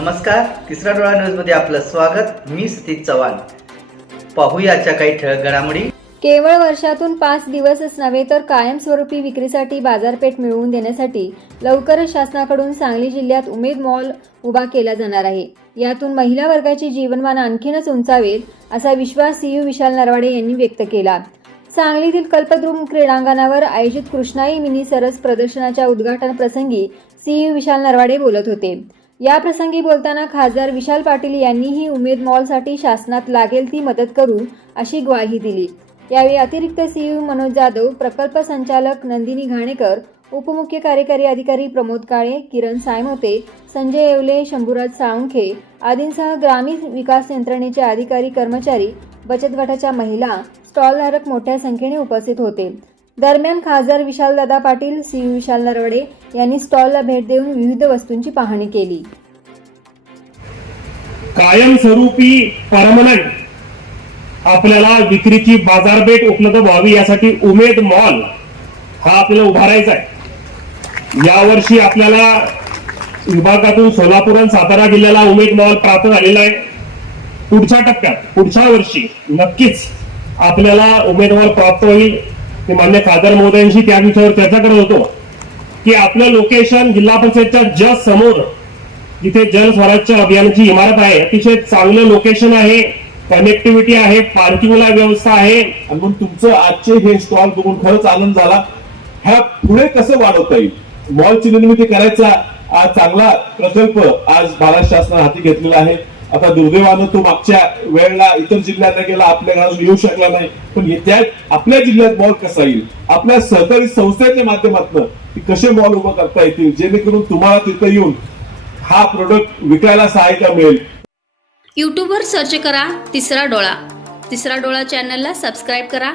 नमस्कार, तिसरा डोळा न्यूज मध्ये आपलं स्वागत। मी सतीश चव्हाण। पाहूया आजच्या काही ठळक घडामोडी। केवळ वर्षातून 5 दिवसच नव्हे तर कायमस्वरूपी विक्रीसाठी बाजारपेठ मिळवून देण्यासाठी लवकरच शासनाकडून सांगली जिल्ह्यात उमेद मॉल उभा केला जाणार आहे। यातून महिला वर्गाचे जीवनमान आणखीनच उंचावेल असा विश्वास सीयू विशाल नरवाडे यांनी व्यक्त केला। सांगलीतील कल्पद्रुम क्रीडांगणावर आयोजित कृष्णाई मिनी सरस प्रदर्शनाच्या उद्घाटन प्रसंगी सीयू विशाल नरवाडे बोलत होते। या प्रसंगी बोलताना खासदार विशाल पाटील यांनीही उमेद मॉलसाठी शासनात लागेल ती मदत करू अशी ग्वाही दिली। यावेळी अतिरिक्त सीयू मनोज जाधव, प्रकल्प संचालक नंदिनी घाणेकर, उपमुख्य कार्यकारी अधिकारी प्रमोद काळे, किरण सायमोते, संजय येवले, शंभूराज साळुंखे आदींसह ग्रामीण विकास यंत्रणेचे अधिकारी कर्मचारी, बचत गटाच्या महिला, स्टॉलधारक मोठ्या संख्येने उपस्थित होते। दरम्यान खासदार विशालदादा पाटील, सीयू विशाल नरवडे यांनी स्टॉलला भेट देऊन विविध वस्तूंची पाहणी केली। कायमस्वरूपी परमनंट आपल्याला विक्रीची बाजारपेठ उपलब्ध व्हावी यासाठी उमेद मॉल हा आपल्याला उभारायचा आहे। यावर्षी आपल्याला विभागातून सोलापूर आणि सातारा जिल्ह्याला उमेद मॉल प्राप्त झालेला आहे। पुढच्या टप्प्यात पुढच्या वर्षी नक्कीच आपल्याला उमेद मॉल प्राप्त होईल। मी मान्य खासदार महोदयांशी त्या विषयावर चर्चा करत होतो की आपलं लोकेशन जिल्हा परिषदच्या जस्ट समोर जिथे जल स्वराज्य अभियानाची इमारत आहे, अतिशय चांगलं लोकेशन आहे, कनेक्टिव्हिटी आहे, पार्किंगला व्यवस्था आहे। आणि म्हणून तुमचं आजचे हे स्टॉल बघून खरंच आनंद झाला। ह्या पुढे कसं वाढवता येईल, मॉलची निर्मिती करायचा आज चांगला प्रकल्प आज महाराष्ट्र शासनाने हाती घेतलेला आहे। आता दुर्दैवानं तो मागच्या वेळेला इतर जिल्ह्यांना गेला, आपल्या गावात येऊ शकला नाही, पण त्यात आपल्या जिल्ह्यात मॉल कसा येईल, आपल्या सहकारी संस्थेच्या माध्यमातून कसे मॉल उभं करता येतील जेणेकरून तुम्हाला तिथे येऊन हा प्रोडक्ट विकायला सहायता मिळेल। यूट्यूबवर सर्च करा तिसरा डोळा। तिसरा डोळा चॅनलला सबस्क्राईब करा।